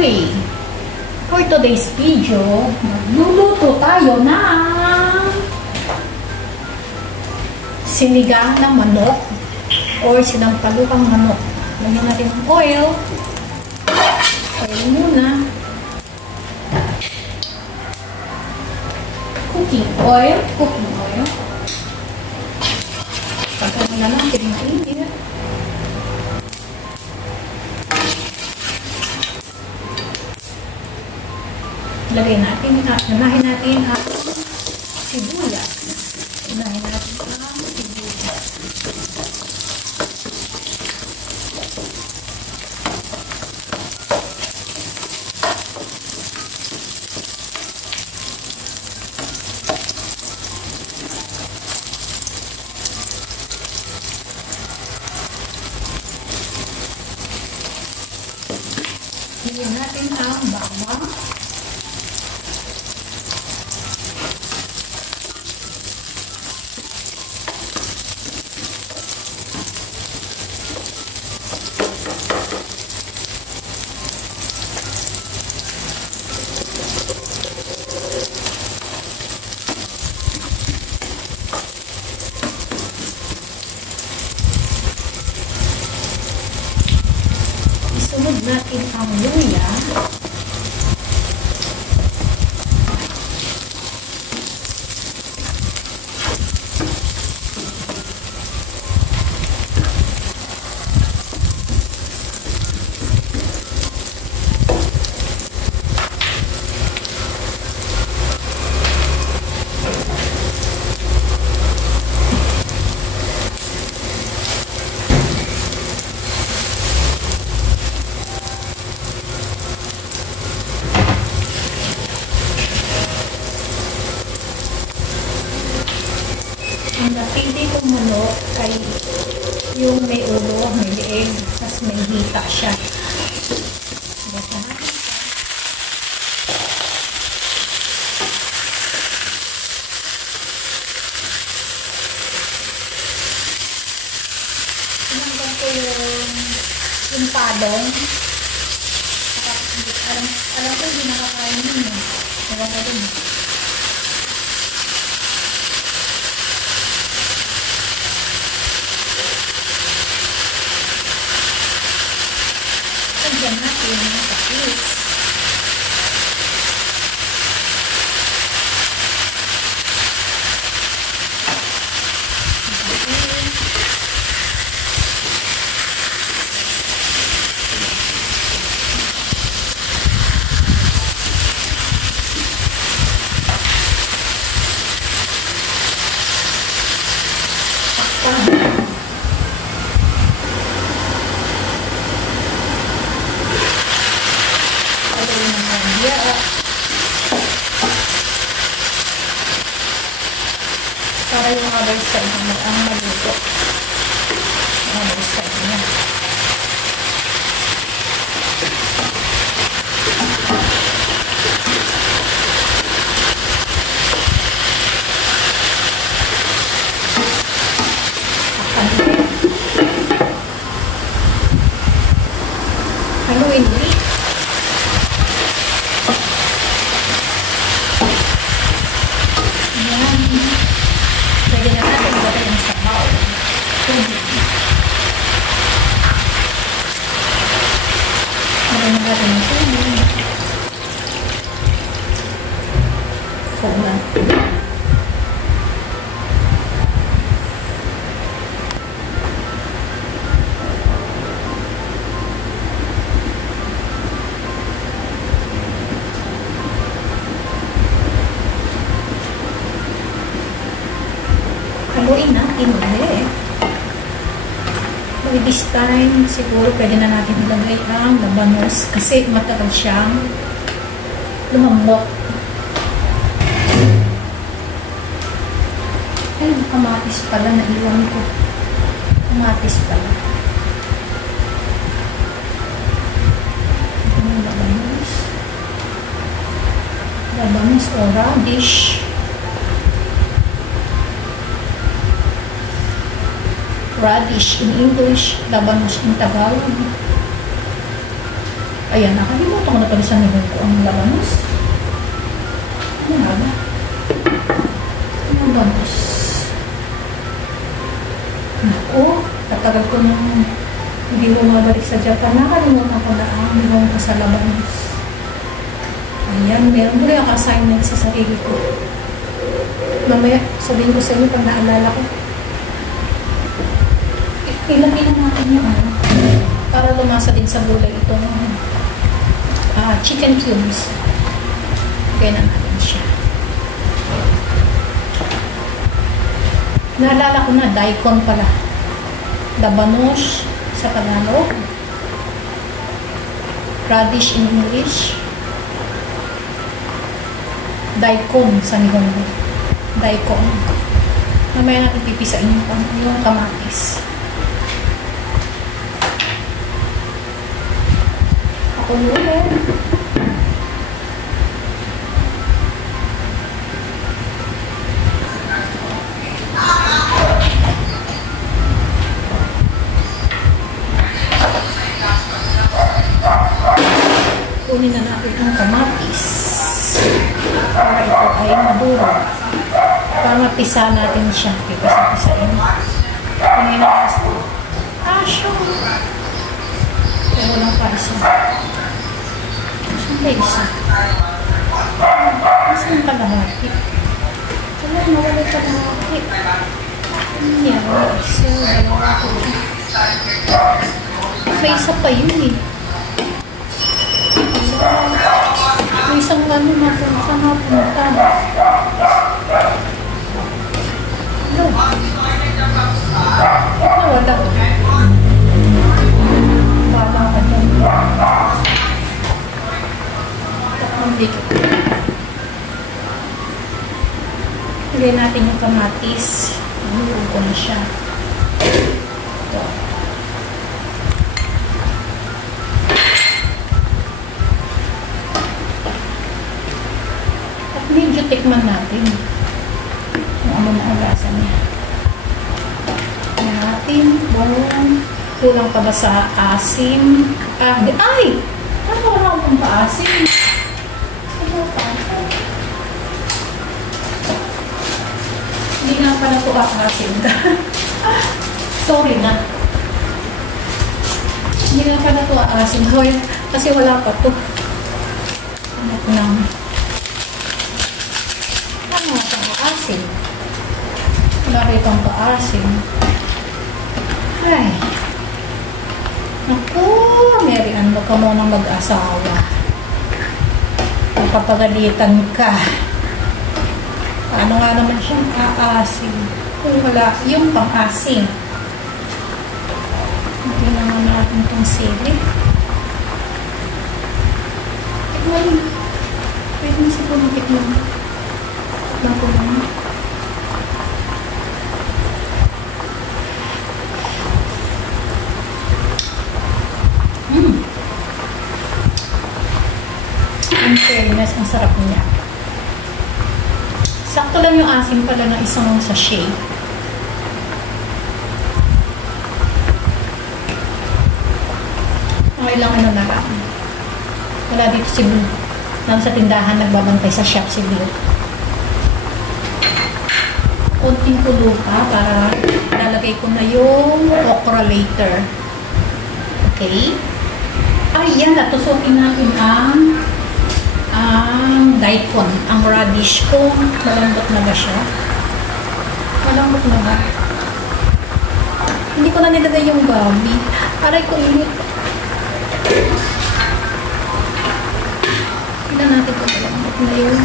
Okay, for today's video, magluluto tayo ng sinigang na manok or sinampalukang manok. Lagyan natin ng oil. Oil muna. Cooking oil. Pagkain na natin ng init. Lagay natin, unahin natin ang sibuyas. Unahin natin ang sibuyas. Lagyan natin ang bawang. Isunod natin ang luya. Ang napili kong manok ay yung may ulo, may leeg, tapos may hita siya. Basta natin siya. Tinanggal ko yung padong. Alam ko hindi nakakain yun eh. Ewan ko din. Lagyan natin ang patis. Para yung other side ang maluto. Yung other side niya. Haluin ulit. Lagyan na natin yung sabaw. Lagyan na natin yung tubig. Kulang. Haluin natin ulit. By this time, siguro pwede na natin ilagay ang labanos kasi matagal siyang lumambot. Ay, kamatis pala, naiwan ko. Kamatis pala. Ito yung labanos. Labanos o radish. Radish in English, labanos in Tagalog. Ayan, nakalimutan ko na pala sa nihon ko ang labanos. Ano nga ba? Ang labanos. Naku, tatagal ko nung hindi bumabalik sa Japan. Nakalimutan ko na ang nihon ko sa labanos. Ayan, meron muli ang assignment sa sarili ko. Mamaya, sabihin ko sa inyo pag naalala ko. Ilagay lang natin yung ano, para lumasa din sa gulay itong chicken cubes. Kaya na natin siya. Naalala ko na, daikon pala. Labanos sa Tagalog. Radish in English. Daikon sa Nihongo. Daikon. Mamaya natin pipisain yung kamatis. Ako ulit. Kunin na natin ang kamatis para ito ay maduro. Para mapisa natin siya. Pipisa-pisain. Kunin na natin. Sure. Kaya walang pa isa. Saan ba isa? Saan kalahati? Wala, nawala kalahati. Yan. Isa, dalawa ko. May isa pa yun eh. May isang ano napunta. No. Nawala. Wala ka dyan. Lagyan natin yung kamatis. Nahulog ko na siya. Ito. At medyo tikman natin kung ano na ang lasa niya. Natin buong kulang pa ba sa asim? Ay! Ano wala akong pa-asim? Ano pa? Hindi nga pala ito asim. Sorry na. Hindi nga pala ito asim. Kasi wala pa ito. Ano ito lang? Ano nga pa-asim? Wala rin itong pa-asim. Ay. Naku, Mary Ann, wag ka munang mag-asawa. Magpapagalitan ka. Ano nga naman siyang aasim? Kung wala, yung pang-asim. Hindi naman natin itong sili. Tikman mo. Pwede mo siya po matikman. Tikman ko naman. In fairness, ang sarap niya. Sakto lang yung asim pala ng isang sachet. Okay lang ano na lang. Wala dito si Blue. Nasa tindahan nagbabantay sa shop si Blue. Konting kulo pa para lalagay ko na yung okra later. Okay? Ayan, natusukin natin ang daikon, ang radish ko. Malambot na ba siya? Malambot na ba? Hindi ko na nilagay yung gabi. Aray ko init. Tignan natin kung malambot na yung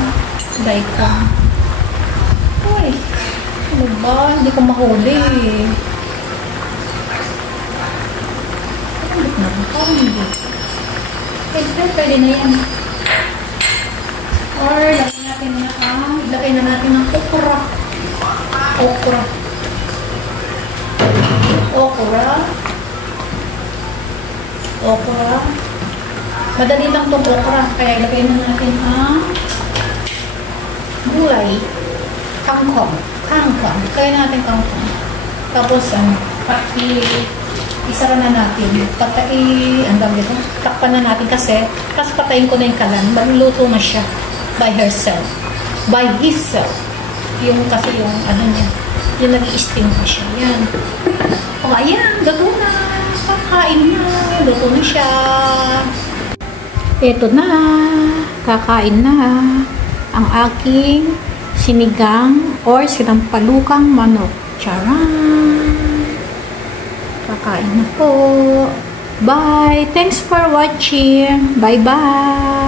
daikon. Uy, ano ba? Hindi ko mahuli. Malambot na ba? Parang hindi. Pwede na yan. Or, ilagay na natin ng okra. Okra. Madali lang itong okra. Kaya ilagay na natin ang gulay. Kangkong. Kaya natin kangkong. Tapos, pati isara na natin. Ang dami ito. Takpan na natin kasi patayin ko na yung kalan. Maluluto na siya by herself. By himself. Yung kasi yung ano niya. Yung nag-i-steam pa siya. Yan. O, ayan. Luto na. Kakain na. Luto na siya. Ito na. Kakain na. Ang aking sinigang or sinampalukang manok. Charan! Kakain na po. Bye! Thanks for watching. Bye-bye!